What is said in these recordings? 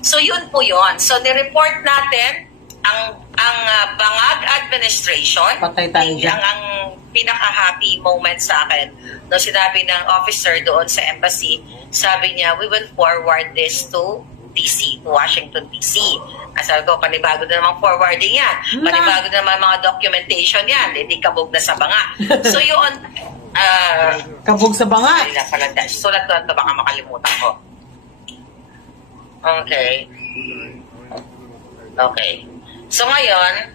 So yun po yun. So nireport natin ang Bangag administration. Patay tayo dyan. Ang pinaka-happy moment sa akin no, sinabi ng officer doon sa embassy, sabi niya, we will forward this to DC, to Washington DC. Sabi ko, panibago na naman forwarding yan. Panibago na naman mga documentation yan. Hindi kabog na sa banga. So yun, kabog sa banga. Ay na pala, sulat doon ito, baka makalimutan ko. Okay. Okay. So ngayon,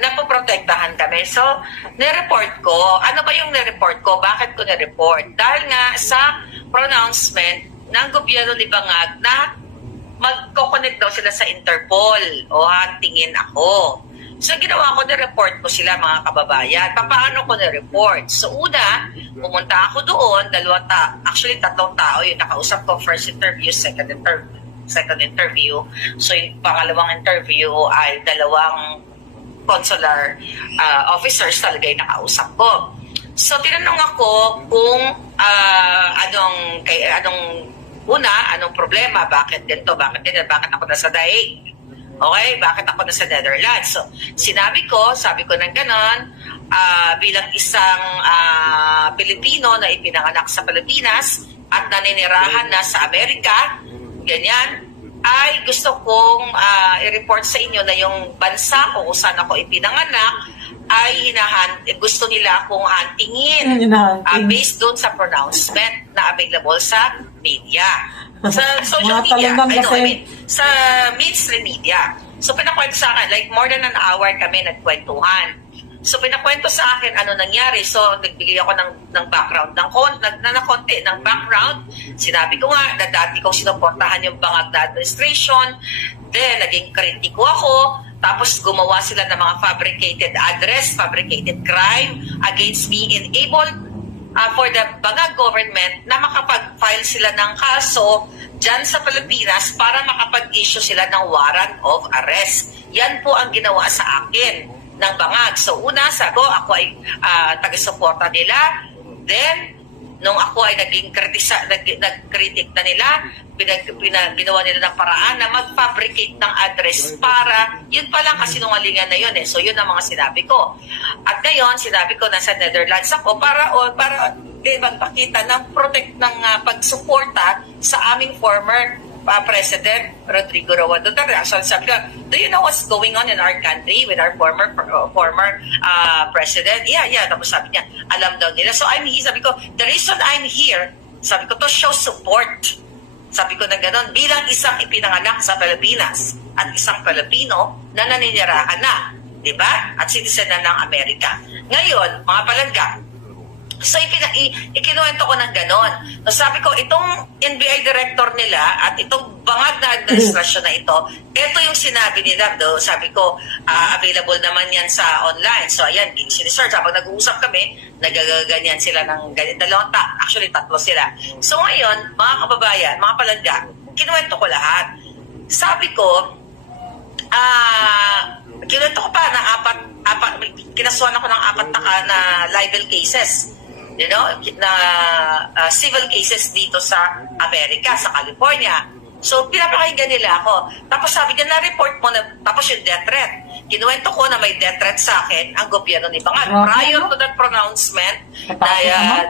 napoprotektahan kami. So, nireport ko. Ano ba yung nireport ko? Bakit ko nireport? Dahil nga sa pronouncement ng gobyerno ni Bangag na magkoconnect daw sila sa Interpol o hantingin ako. So, ginawa ko, nireport ko sila mga kababayan. Paano ko nireport? So, una, pumunta ako doon, actually tatlong tao yung nakausap ko, first interview, second interview. So, yung pangalawang interview ay dalawang consular officers talaga yung nakausap ko. So, tinanong ako kung anong problema, bakit ganito, bakit ako nasa daig? Okay, bakit ako nasa Netherlands? So, sabi ko ng ganon, bilang isang Pilipino na ipinanganak sa Pilipinas at naninirahan na sa Amerika, ganyan, ay gusto kong i-report sa inyo na yung bansa ko kung saan ako ipinanganak ay gusto nila akong hantingin based doon sa pronouncement na available sa media. Sa social media, sa mainstream media. So pinakwento sa akin, like more than an hour kami nagkwentuhan. So pinakwento sa akin ano nangyari. So nagbigay ako ng background, ng konti ng background. Sinabi ko nga na dati kong sinuportahan yung Bangag na administration. Then naging kritiko ako. Tapos gumawa sila ng mga fabricated address, fabricated crime against me, enable for the Bangag government na makapag-file sila ng kaso dyan sa Pilipinas para makapag-issue sila ng warrant of arrest. Yan po ang ginawa sa akin ng Bangag. So una, ako ay taga-suporta nila. Then, nung ako ay nag-critic na nila, ginawa nila ng paraan na mag-fabricate ng address para, yun palang kasinungalingan na yun eh. So yun ang mga sinabi ko. At ngayon, sinabi ko nasa Netherlands ako para magpakita ng pagsuporta sa aming former President Rodrigo Roa Duterte. So sabi ko, do you know what's going on in our country with our former president? Yeah. Tapos sabi niya, alam daw nila. So sabi ko, the reason I'm here, sabi ko, to show support. Sabi ko na gano'n, bilang isang ipinanganak sa Pilipinas at isang Pilipino na naninirahan na, di ba? At citizen na ng Amerika. Ngayon, mga palangga, so ikinuwento ko ng gano'n. So sabi ko, itong NBI director nila at itong Bangag na administrasyon na ito yung sinabi nila. Sabi ko, available naman yan sa online. So ayan, sinesearch. Habang nag-uusap kami, nagaganyan sila ng actually tatlo sila. So ngayon, mga kababayan, mga palangga, kinuwento ko lahat. Sabi ko, kinuwento ko pa ng kinasuhan ako ng 4 na libel cases. You know, na civil cases dito sa Amerika, sa California. So, pinapakinggan nila ako. Tapos sabi niya, na-report mo na, tapos yung death threat. Kinuwento ko na may death threat sa akin ang gobyerno ni Bangag. Prior to that pronouncement,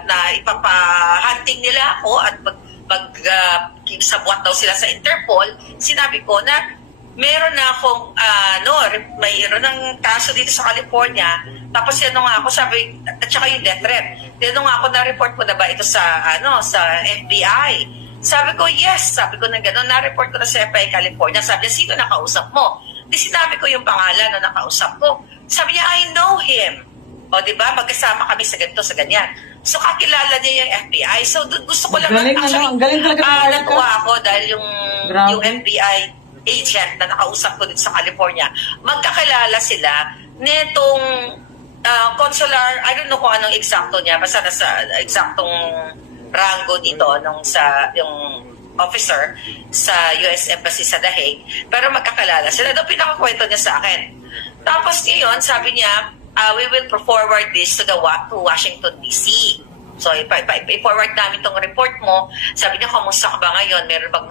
na ipapahunting nila ako at sabwat daw sila sa Interpol, sinabi ko na meron na akong, mayroon ng kaso dito sa California. Tapos yan nga ako, sabi, at saka yung death threat. Tinanong ako, na-report mo na ba ito sa FBI? Sabi ko, yes. Sabi ko na gano'n, na-report ko na sa FBI California. Sabi niya, sino nakausap mo? Di sinabi ko yung pangalan na nakausap ko. Sabi niya, I know him. O, di ba? Magkasama kami sa ganito, sa ganyan. So, kakilala niya yung FBI. So, gusto ko lang, natuwa ako dahil yung FBI agent na nakausap ko dito sa California, magkakilala sila nitong consular, I don't know kung anong eksakto niya, basta nasa eksaktong rango dito yung officer sa US Embassy sa The Hague, pero magkakalala sila. Doon pinakakwento niya sa akin. Tapos ngayon, sabi niya, we will forward this to Washington DC. So, i-forward namin tong report mo. Sabi niya, kumusta ka ba ngayon? Meron bang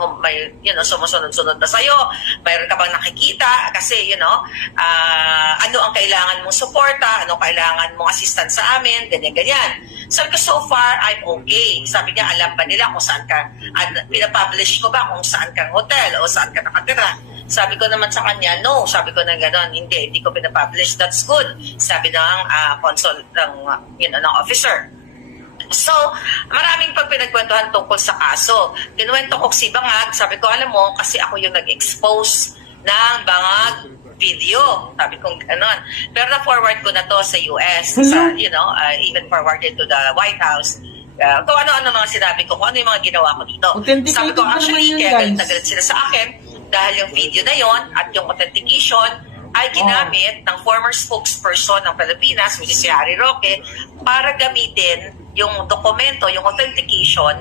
sumusunod-sunod na sa'yo? Meron ka bang nakikita? Kasi, ano ang kailangan mong suporta? Ano kailangan mong assistance sa amin? Ganyan-ganyan. Sabi ko, so far, I'm okay. Sabi niya, alam ba nila kung saan ka? Pinapublish ko ba kung saan kang hotel o saan ka nakatira? Sabi ko naman sa kanya, no. Sabi ko na gano'n, hindi ko pinapublish. That's good. Sabi ng consul, ng officer. So, maraming pinagkwentuhan tungkol sa kaso. Kinuwento ko si Bangag, sabi ko, alam mo, kasi ako yung nag-expose ng Bangag video. Sabi ko, gano'n. Pero na-forward ko na to sa US. Even forwarded to the White House. Kung ano-ano mga sinabi ko, kung ano yung mga ginawa ko dito. Sabi ko, actually, kaya galit sila sa akin dahil yung video na yon at yung authentication ay ginamit ng former spokesperson ng Pilipinas, which is si Harry Roque, para gamitin yung dokumento, yung authentication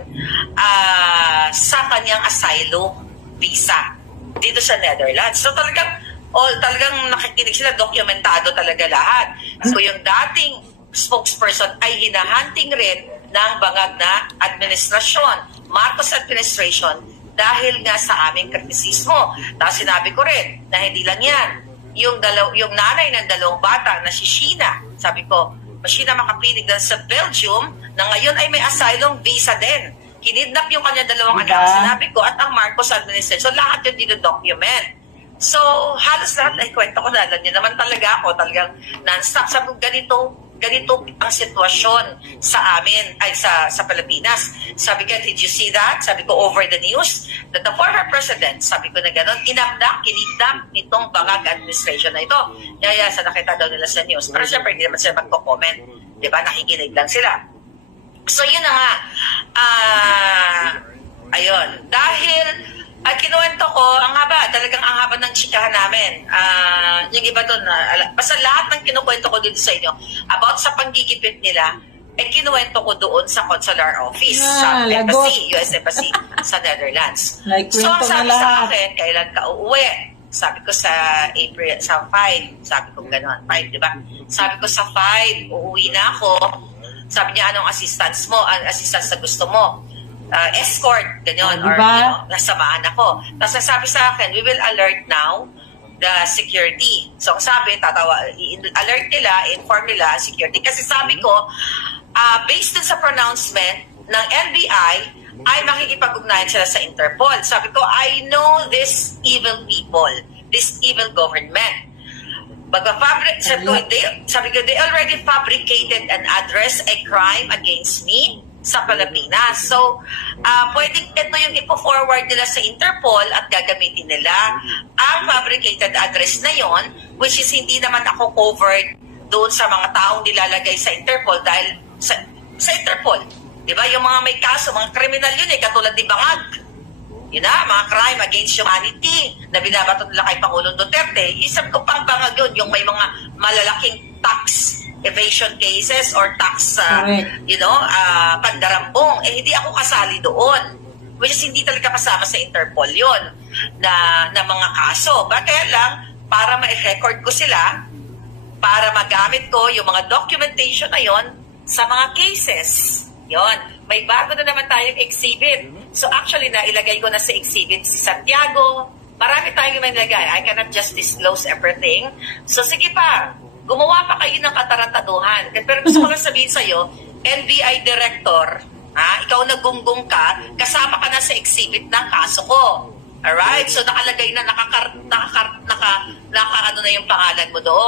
sa kanyang asylum visa dito sa Netherlands. So talagang nakikinig sila, dokumentado talaga lahat. So yung dating spokesperson ay hinahunting rin ng Bangag na administrasyon, Marcos administration, dahil nga sa aming kritisismo. Tapos sinabi ko rin na hindi lang yan, yung nanay ng dalawang bata na si Sheena, sabi ko, Sheena Makapinig na sa Belgium, na ngayon ay may asylum visa din. Kinidnap yung kanya dalawang anak, sinabi ko, at ang Marcos administration. So lahat yun dino-document. So halos lahat ay kwento ko na. Alam niyo naman talaga ako, talagang non-stop. Sabi ko, ganito ang sitwasyon sa amin, ay sa Pilipinas. Sabi ko, did you see that? Sabi ko, over the news, that the former president, sabi ko na gano'n, kinidnap nitong Bangag administration na ito. Sa nakita daw nila sa news. Pero syempre, hindi naman sila magko-comment. Diba? Nakikinig lang sila. So, yun na nga. Ayun. Dahil, kinuwento ko, talagang ang haba ng chikahan namin. Yung iba doon, basta lahat ng kinukwento ko dito sa inyo about sa panggigipit nila, kinuwento ko doon sa consular office, sa embassy, US Embassy, sa Netherlands. So, ang sabi sa akin, kailan ka uuwi? Sabi ko sa April, sa 5, sabi ko gano'n, 5, di ba? Sabi ko sa 5, uuwi na ako. Sabi niya, anong assistance mo? Assistance na gusto mo? Escort, ganyan, or nasamahan ako. Tapos sabi sa akin, we will alert now the security. So sabi, alert nila, inform nila security. Kasi sabi ko, based dun sa pronouncement ng NBI, ay makikipag-ugnayan sila sa Interpol. Sabi ko, I know these evil people, this evil government. Sabi ko, they already fabricated and addressed a crime against me sa Pilipinas. So, pwedeng ito yung ipo-forward nila sa Interpol at gagamitin nila ang fabricated address na yon, which is hindi naman ako covered doon sa mga taong nilalagay sa Interpol dahil sa Interpol. Diba? Yung mga may kaso, mga kriminal yun katulad ni Bangag. Yun na, mga crime against humanity na binabato nila kay Pangulong Duterte. Isang ko pang Bangag yun, yung may mga malalaking tax evasion cases or tax, pandarambong. Hindi ako kasali doon. Which is hindi talaga kasama sa Interpol yun na mga kaso. Kaya lang, para ma-record ko sila, para magamit ko yung mga documentation na yon sa mga cases. Yon. May bago na naman tayong exhibit. So actually, nailagay ko na sa exhibit si Santiago. Marami tayong nilagay. I cannot just disclose everything. So sige pa, gumawa pa kayo ng katarantaduhan. Pero gusto ko lang sabihin sa'yo, NBI Director, ikaw nagunggong ka, kasama ka na sa exhibit ng kaso ko. Alright? So nakalagay na, naka ano na yung pangalan mo doon.